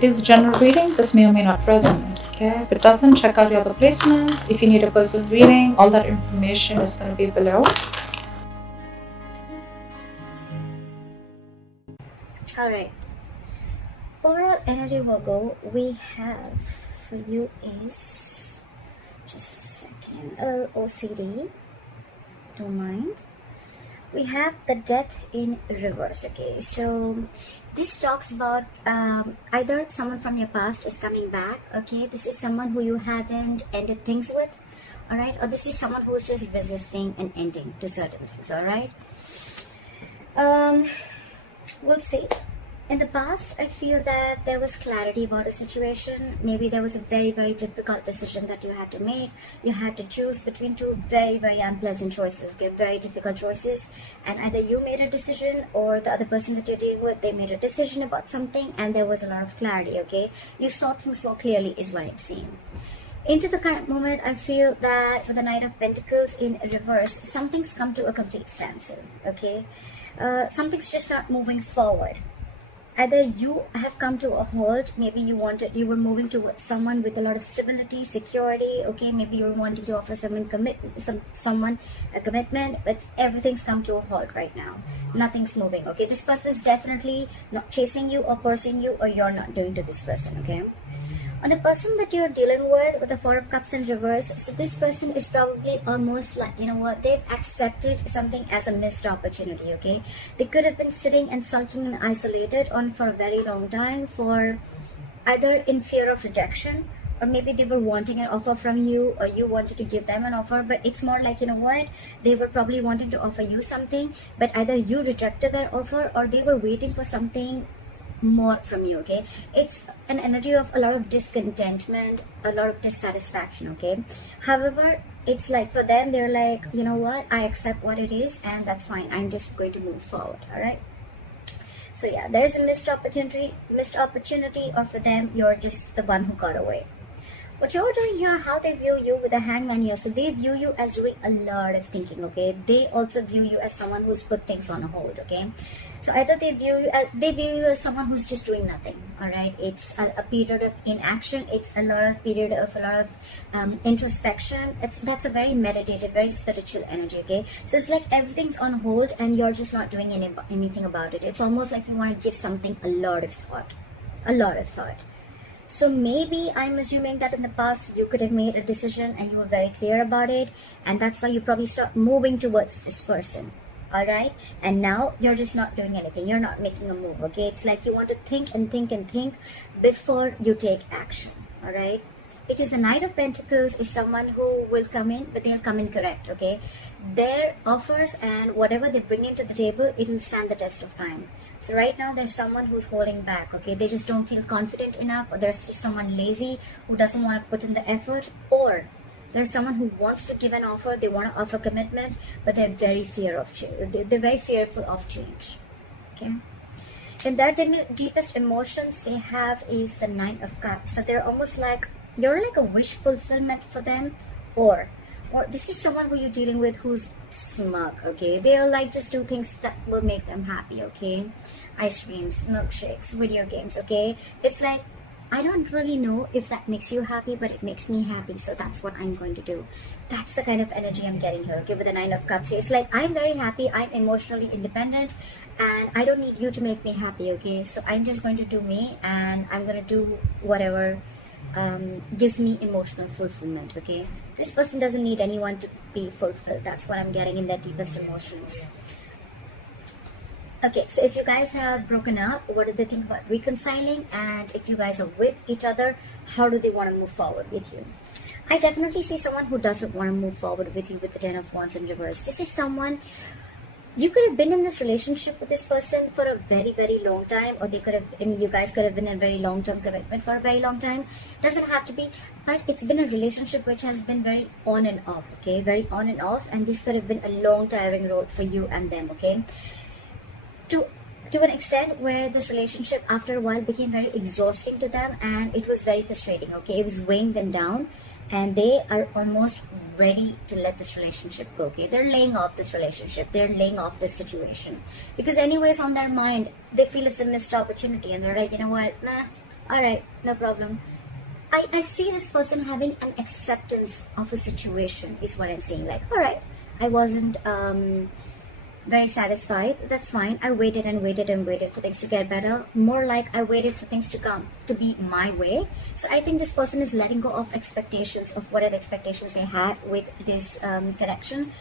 It is a general reading. This may or may not resonate. Okay, if it doesn't, check out your other placements. If you need a personal reading, all that information is going to be below. Alright, overall energy Virgo we have for you is, just a second, OCD, don't mind. We have the Death in reverse. Okay, so this talks about either someone from your past is coming back. Okay, this is someone who you haven't ended things with, all right, or this is someone who's just resisting an ending to certain things. All right, we'll see. In the past, I feel that there was clarity about a situation. Maybe there was a very, very difficult decision that you had to make. You had to choose between two very, very unpleasant choices, okay? Very difficult choices. And either you made a decision or the other person that you're dealing with, they made a decision about something and there was a lot of clarity, okay? You saw things more clearly is what I'm seeing. Into the current moment, I feel that with the Knight of Pentacles in reverse, something's come to a complete standstill, okay? Something's just not moving forward. Either you have come to a halt, maybe you were moving towards someone with a lot of stability, security, okay, maybe you were wanting to offer someone a commitment, but everything's come to a halt right now. Nothing's moving, okay? This person is definitely not chasing you or pursuing you, or you're not doing to this person, okay? On the person that you're dealing with the Four of Cups in reverse, so this person is probably almost like, you know what, they've accepted something as a missed opportunity, okay? They could have been sitting and sulking and isolated on for a very long time, for either in fear of rejection, or maybe they were wanting an offer from you, or you wanted to give them an offer, but it's more like, you know what, they were probably wanting to offer you something, but either you rejected their offer or they were waiting for something more from you, okay? It's an energy of a lot of discontentment, a lot of dissatisfaction, okay? However, it's like for them, they're like, you know what, I accept what it is and that's fine, I'm just going to move forward. All right, so yeah, there's a missed opportunity, or for them, you're just the one who got away. What you're doing here, how they view you with the Hangman here, so they view you as doing a lot of thinking, okay? They also view you as someone who's put things on hold, okay? So either they view you as someone who's just doing nothing, all right? It's a period of inaction. It's a lot of introspection. That's a very meditative, very spiritual energy, okay? So it's like everything's on hold and you're just not doing anything about it. It's almost like you want to give something a lot of thought. So maybe I'm assuming that in the past you could have made a decision and you were very clear about it, and that's why you probably start moving towards this person, all right? And now you're just not doing anything. You're not making a move, okay? It's like you want to think and think and think before you take action, all right? Because the Knight of Pentacles is someone who will come in, but they'll come in correct, okay? Their offers and whatever they bring into the table, it will stand the test of time. So right now, there's someone who's holding back, okay? They just don't feel confident enough, or there's just someone lazy who doesn't want to put in the effort, or there's someone who wants to give an offer, they want to offer commitment, but they're very they're very fearful of change, okay? And their deepest emotions they have is the Knight of Cups. So they're almost like, you're like a wish fulfillment for them, or this is someone who you're dealing with who's smug, okay? They'll like just do things that will make them happy, okay? Ice creams, milkshakes, video games, okay? It's like, I don't really know if that makes you happy, but it makes me happy, so that's what I'm going to do. That's the kind of energy I'm getting here, okay, with the Nine of Cups. It's like, I'm very happy, I'm emotionally independent, and I don't need you to make me happy, okay? So I'm just going to do me, and I'm going to do whatever gives me emotional fulfillment, okay? This person doesn't need anyone to be fulfilled. That's what I'm getting in their deepest emotions. Okay, so if you guys have broken up, what do they think about reconciling? And if you guys are with each other, how do they want to move forward with you? I definitely see someone who doesn't want to move forward with you with the Ten of Wands in reverse. This is someone, you could have been in this relationship with this person for a very, very long time, or you guys could have been in a very long-term commitment for a very long time. Doesn't have to be, but it's been a relationship which has been very on and off, okay? Very on and off, and this could have been a long, tiring road for you and them, okay? To an extent where this relationship after a while became very exhausting to them, and it was very frustrating, okay? It was weighing them down, and they are almost ready to let this relationship go, okay? They're laying off this relationship, they're laying off this situation, because anyways on their mind they feel it's a missed opportunity, and they're like, you know what, nah, All right, no problem. I see this person having an acceptance of a situation is what I'm saying. Like, all right, I wasn't very satisfied. That's fine. I waited and waited and waited for things to get better. More like I waited for things to come to be my way. So I think this person is letting go of expectations of whatever expectations they had with this connection.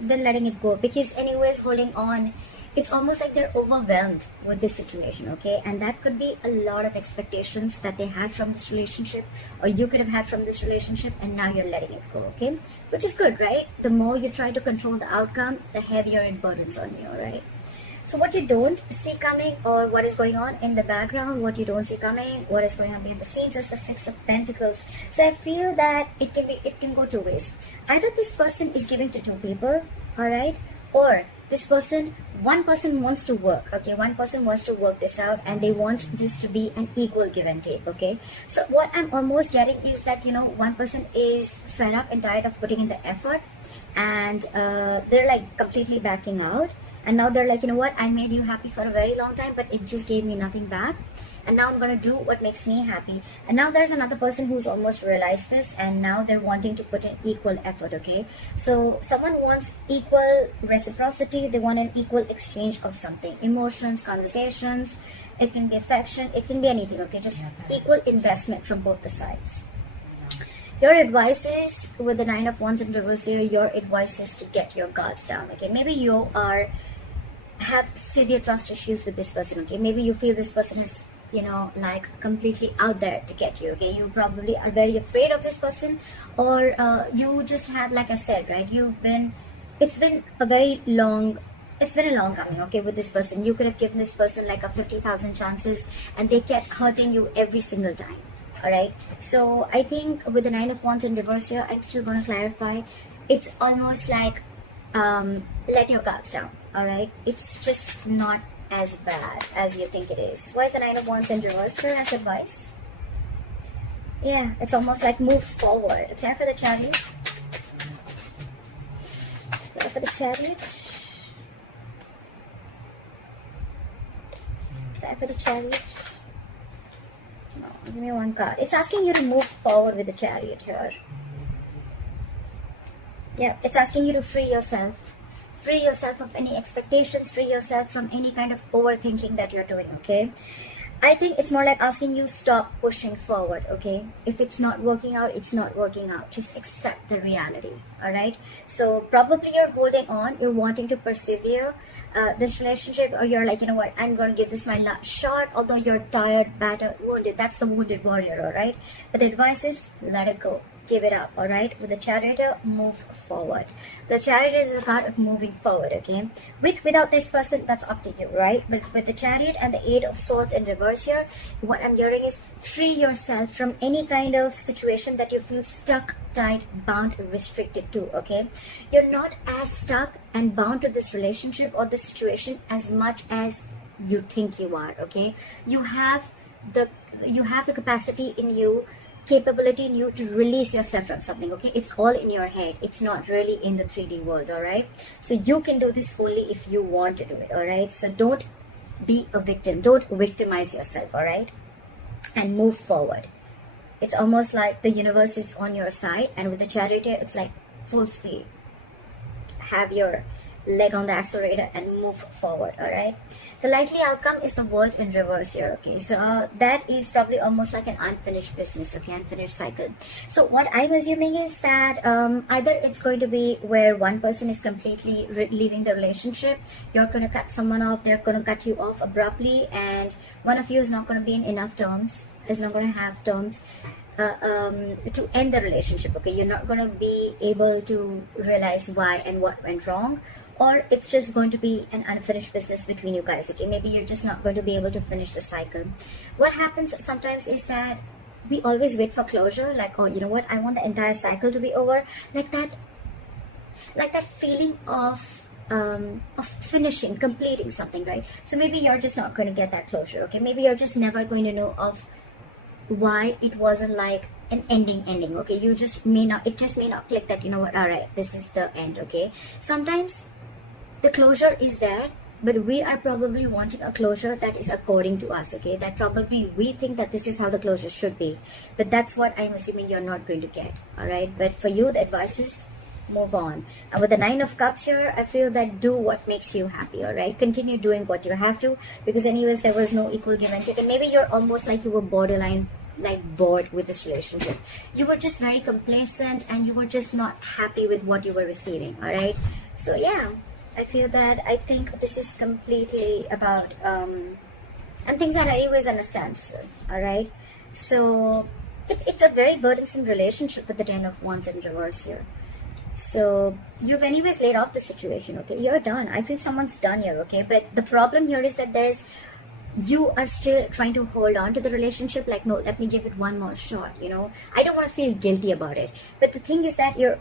Then letting it go, because anyways holding on, it's almost like they're overwhelmed with this situation, okay? And that could be a lot of expectations that they had from this relationship, or you could have had from this relationship, and now you're letting it go, okay? Which is good, right? The more you try to control the outcome, the heavier it burdens on you, right? So what you don't see coming, or what is going on in the background, what you don't see coming, what is going on behind the scenes, is the Six of Pentacles. So I feel that it can go two ways. Either this person is giving to two people, all right? Or this person, one person wants to work, okay? One person wants to work this out, and they want this to be an equal give and take, okay? So what I'm almost getting is that, you know, one person is fed up and tired of putting in the effort, and they're like completely backing out. And now they're like, you know what, I made you happy for a very long time, but it just gave me nothing back. And now I'm going to do what makes me happy. And now there's another person who's almost realized this, and now they're wanting to put in equal effort, okay? So someone wants equal reciprocity. They want an equal exchange of something. Emotions, conversations, it can be affection, it can be anything, okay? Just equal investment from both the sides. Your advice is, with the Nine of Wands in reverse here, your advice is to get your guards down, okay? Maybe you have severe trust issues with this person, okay? Maybe you feel this person is, you know, like completely out there to get you, okay? You probably are very afraid of this person, or you just have, like I said, right, it's been a long coming, okay, with this person. You could have given this person like a 50,000 chances, and they kept hurting you every single time, all right? So I think with the Nine of Wands in reverse here, I'm still going to clarify. It's almost like let your guards down, all right? It's just not as bad as you think it is. Why is the Nine of Wands in reverse here as advice? Yeah, it's almost like move forward. Clear for the Chariot. Clear for the Chariot. Clear for the Chariot. No, give me one card. It's asking you to move forward with the Chariot here. Yeah, it's asking you to free yourself. Free yourself of any expectations, free yourself from any kind of overthinking that you're doing, okay? I think it's more like asking you stop pushing forward, okay? If it's not working out, it's not working out. Just accept the reality, all right? So probably you're holding on, you're wanting to persevere this relationship, or you're like, you know what, I'm going to give this my last shot, although you're tired, battered, wounded. That's the wounded warrior, all right? But the advice is let it go. Give it up, all right? With the Chariot, move forward. The Chariot is a card of moving forward, okay? Without this person, that's up to you, right? But with the Chariot and the Eight of Swords in reverse here, what I'm hearing is free yourself from any kind of situation that you feel stuck, tied, bound, restricted to, okay? You're not as stuck and bound to this relationship or this situation as much as you think you are, okay? You have the capacity in you, capability in you to release yourself from something, okay? It's all in your head. It's not really in the 3D world, all right? So you can do this only if you want to do it, all right? So don't be a victim. Don't victimize yourself, all right? And move forward. It's almost like the universe is on your side, and with the Chariot, it's like full speed. Have your leg on the accelerator and move forward, all right? The likely outcome is the World in reverse here, okay? So that is probably almost like an unfinished business, okay? Unfinished cycle. So what I'm assuming is that either it's going to be where one person is completely leaving the relationship, you're going to cut someone off, they're going to cut you off abruptly, and one of you is not going to be in enough terms, is not going to have terms to end the relationship, okay? You're not going to be able to realize why and what went wrong, or it's just going to be an unfinished business between you guys, okay? Maybe you're just not going to be able to finish the cycle. What happens sometimes is that we always wait for closure, like, oh, you know what, I want the entire cycle to be over, like that feeling of finishing, completing something, right? So maybe you're just not going to get that closure, okay? Maybe you're just never going to know of why it wasn't like an ending, okay? It just may not click that, you know what, all right, this is the end, okay? Sometimes the closure is there, but we are probably wanting a closure that is according to us, okay? That probably we think that this is how the closure should be, but that's what I'm assuming you're not going to get. All right, but for you, the advice is move on. And with the Nine of Cups here, I feel that do what makes you happy. All right, continue doing what you have to, because anyways there was no equal give and take, and maybe you're almost like you were borderline like bored with this relationship. You were just very complacent and you were just not happy with what you were receiving. All right, so yeah, I feel that I think this is completely about and things are anyways on a standstill. All right, so it's a very burdensome relationship with the Ten of Wands in reverse here. So you've anyways laid off the situation, okay? You're done. I feel someone's done here, okay? But the problem here is that you are still trying to hold on to the relationship, like, no, let me give it one more shot, you know? I don't want to feel guilty about it. But the thing is that you're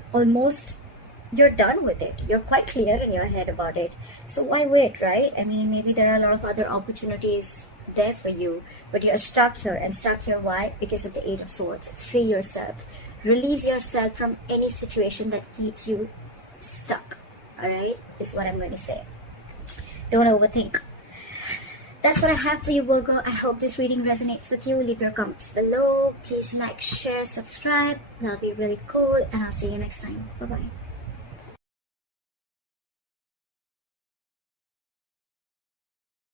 done with it. You're quite clear in your head about it. So why wait, right? I mean, maybe there are a lot of other opportunities there for you, but you're stuck here. And stuck here, why? Because of the Eight of Swords. Free yourself. Release yourself from any situation that keeps you stuck. All right, is what I'm going to say. Don't overthink. That's what I have for you, Virgo. I hope this reading resonates with you. Leave your comments below. Please like, share, subscribe. That'll be really cool. And I'll see you next time. Bye-bye.